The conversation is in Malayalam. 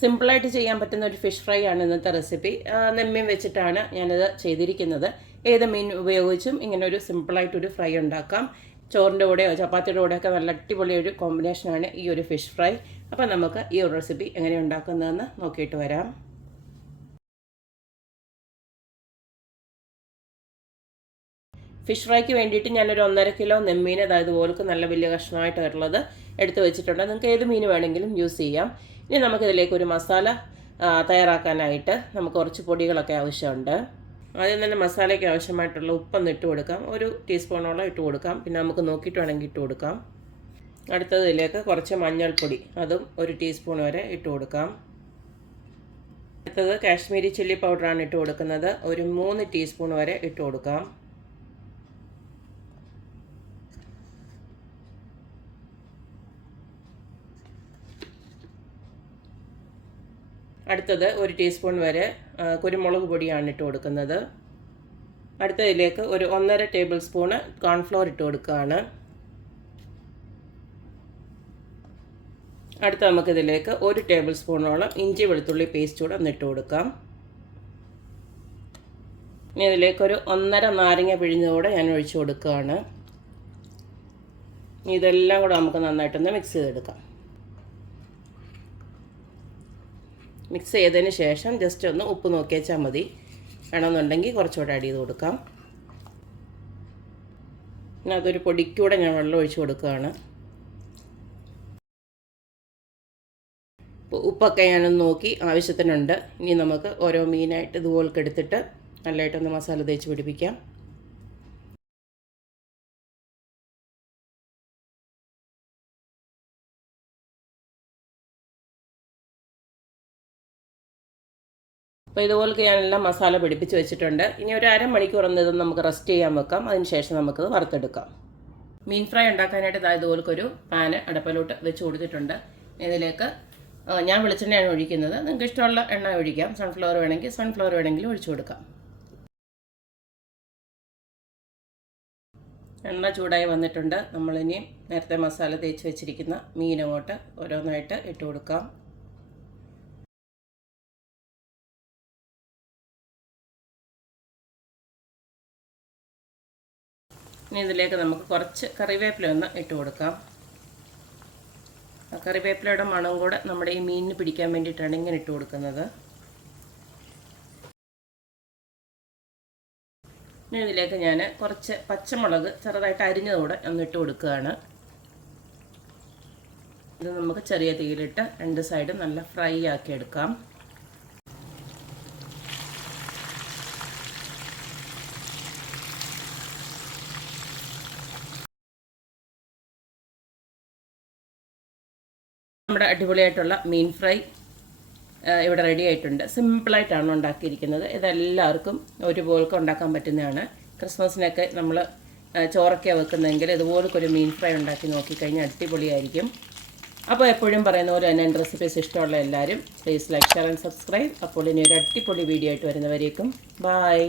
സിമ്പിളായിട്ട് ചെയ്യാൻ പറ്റുന്ന ഒരു ഫിഷ് ഫ്രൈ ആണ് ഇന്നത്തെ റെസിപ്പി. നെമ്മീൻ വെച്ചിട്ടാണ് ഞാനിത് ചെയ്തിരിക്കുന്നത്. ഏത് മീൻ ഉപയോഗിച്ചും ഇങ്ങനെ ഒരു സിമ്പിളായിട്ടൊരു ഫ്രൈ ഉണ്ടാക്കാം. ചോറിൻ്റെ കൂടെയോ ചപ്പാത്തിയുടെ കൂടെയൊക്കെ നല്ല അടിപൊളി ഒരു കോമ്പിനേഷനാണ് ഈ ഒരു ഫിഷ് ഫ്രൈ. അപ്പോൾ നമുക്ക് ഈ ഒരു റെസിപ്പി എങ്ങനെ ഉണ്ടാക്കുന്നതെന്ന് നോക്കിയിട്ട് വരാം. ഫിഷ് ഫ്രൈക്ക് വേണ്ടിയിട്ട് ഞാനൊരു 1.5 കിലോ നെമ്മീൻ, അതായത് ഇതുപോലൊക്കെ നല്ല വലിയ കഷ്ണമായിട്ടുള്ളത് എടുത്ത് വെച്ചിട്ടുണ്ട്. നിങ്ങൾക്ക് ഏത് മീൻ വേണമെങ്കിലും യൂസ് ചെയ്യാം. ഇനി നമുക്കിതിലേക്ക് ഒരു മസാല തയ്യാറാക്കാനായിട്ട് നമുക്ക് കുറച്ച് പൊടികളൊക്കെ ആവശ്യമുണ്ട്. ആദ്യം തന്നെ മസാലയ്ക്ക് ആവശ്യമായിട്ടുള്ള ഉപ്പൊന്ന് ഇട്ട് കൊടുക്കാം. 1 ടീസ്പൂണോളം ഇട്ട് കൊടുക്കാം. പിന്നെ നമുക്ക് നോക്കിയിട്ട് വേണമെങ്കിൽ ഇട്ട് കൊടുക്കാം. അടുത്തതിലേക്ക് കുറച്ച് മഞ്ഞൾപ്പൊടി, അതും 1 ടീസ്പൂൺ വരെ ഇട്ട് കൊടുക്കാം. അടുത്തത് കാശ്മീരി ചില്ലി പൗഡറാണ് ഇട്ട് കൊടുക്കുന്നത്. ഒരു 3 ടീസ്പൂൺ വരെ ഇട്ട് കൊടുക്കാം. അടുത്തത് 1 ടീസ്പൂൺ വരെ കുരുമുളക് പൊടിയാണ് ഇട്ട് കൊടുക്കുന്നത്. അടുത്തതിലേക്ക് ഒരു 1.5 ടേബിൾ സ്പൂണ് കോൺഫ്ലോർ ഇട്ട് കൊടുക്കുകയാണ്. അടുത്ത നമുക്കിതിലേക്ക് 1 ടേബിൾ സ്പൂണോളം ഇഞ്ചി വെളുത്തുള്ളി പേസ്റ്റ് കൂടെ ഒന്ന് ഇട്ട് കൊടുക്കാം. ഇനി ഇതിലേക്കൊരു 1.5 നാരങ്ങ പിഴിഞ്ഞതുകൂടെ ഞാൻ ഒഴിച്ചു കൊടുക്കുകയാണ്. ഇതെല്ലാം കൂടെ നമുക്ക് നന്നായിട്ടൊന്ന് മിക്സ് ചെയ്തെടുക്കാം. മിക്സ് ചെയ്തതിന് ശേഷം ജസ്റ്റ് ഒന്ന് ഉപ്പ് നോക്കി വെച്ചാൽ മതി. വേണമെന്നുണ്ടെങ്കിൽ കുറച്ചുകൂടെ ആഡ് ചെയ്ത് കൊടുക്കാം. പിന്നെ അതൊരു പൊടിക്കൂടെ ഞാൻ വെള്ളം ഒഴിച്ച് കൊടുക്കുകയാണ്. ഉപ്പൊക്കെ ഞാനൊന്ന് നോക്കി ആവശ്യത്തിനുണ്ട്. ഇനി നമുക്ക് ഓരോ മീനായിട്ട് ഇതുപോലൊക്കെ എടുത്തിട്ട് നല്ലതായിട്ടൊന്ന് മസാല തേച്ച് പിടിപ്പിക്കാം. അപ്പോൾ ഇതുപോലൊക്കെ ഞാനെല്ലാം മസാല പിടിപ്പിച്ച് വെച്ചിട്ടുണ്ട്. ഇനി ഒരു അരമണിക്കൂർ ഇത് നമുക്ക് റെസ്റ്റ് ചെയ്യാൻ വെക്കാം. അതിനുശേഷം നമുക്കത് വറുത്തെടുക്കാം. മീൻ ഫ്രൈ ഉണ്ടാക്കാനായിട്ട് ഇതുപോലൊരു പാന് അടുപ്പിലോട്ട് വെച്ച് കൊടുത്തിട്ടുണ്ട്. ഇതിലേക്ക് ഞാൻ വെളിച്ചെണ്ണയാണ് ഒഴിക്കുന്നത്. നിങ്ങൾക്ക് ഇഷ്ടമുള്ള എണ്ണ ഒഴിക്കാം. സൺഫ്ലവർ വേണമെങ്കിൽ സൺഫ്ലവർ വേണമെങ്കിലും ഒഴിച്ചു കൊടുക്കാം. എണ്ണ ചൂടായി വന്നിട്ടുണ്ട്. നമ്മളിനി നേരത്തെ മസാല തേച്ച് വെച്ചിരിക്കുന്ന മീനങ്ങോട്ട് ഓരോന്നായിട്ട് ഇട്ട് കൊടുക്കാം. ഇനി ഇതിലേക്ക് നമുക്ക് കുറച്ച് കറിവേപ്പില ഒന്ന് ഇട്ട് കൊടുക്കാം. കറിവേപ്പിലയുടെ മണം കൂടെ നമ്മുടെ ഈ മീനിന് പിടിക്കാൻ വേണ്ടിയിട്ടാണ് ഇങ്ങനെ ഇട്ട് കൊടുക്കുന്നത്. ഇനി ഇതിലേക്ക് ഞാൻ കുറച്ച് പച്ചമുളക് ചെറുതായിട്ട് അരിഞ്ഞതുകൂടെ ഒന്ന് ഇട്ട് കൊടുക്കുകയാണ്. ഇത് നമുക്ക് ചെറിയ തീയിലിട്ട് 2 സൈഡും നല്ല ഫ്രൈ ആക്കി എടുക്കാം. നമ്മുടെ അടിപൊളിയായിട്ടുള്ള മീൻ ഫ്രൈ ഇവിടെ റെഡി ആയിട്ടുണ്ട്. സിമ്പിളായിട്ടാണ് ഉണ്ടാക്കിയിരിക്കുന്നത്. ഇതെല്ലാവർക്കും ഒരുപോലൊക്കെ ഉണ്ടാക്കാൻ പറ്റുന്നതാണ്. ക്രിസ്മസിനൊക്കെ നമ്മൾ ചോറൊക്കെ വെക്കുന്നതെങ്കിൽ ഇതുപോലൊരു മീൻ ഫ്രൈ ഉണ്ടാക്കി നോക്കിക്കഴിഞ്ഞാൽ അടിപൊളിയായിരിക്കും. അപ്പോൾ എപ്പോഴും പറയുന്ന പോലെ തന്നെ എൻ്റെ റെസിപ്പീസ് ഇഷ്ടമുള്ള എല്ലാവരും please like, share and subscribe. അപ്പോൾ ഇനി ഒരു അടിപൊളി വീഡിയോ ആയിട്ട് വരുന്നവരേക്കും ബൈ.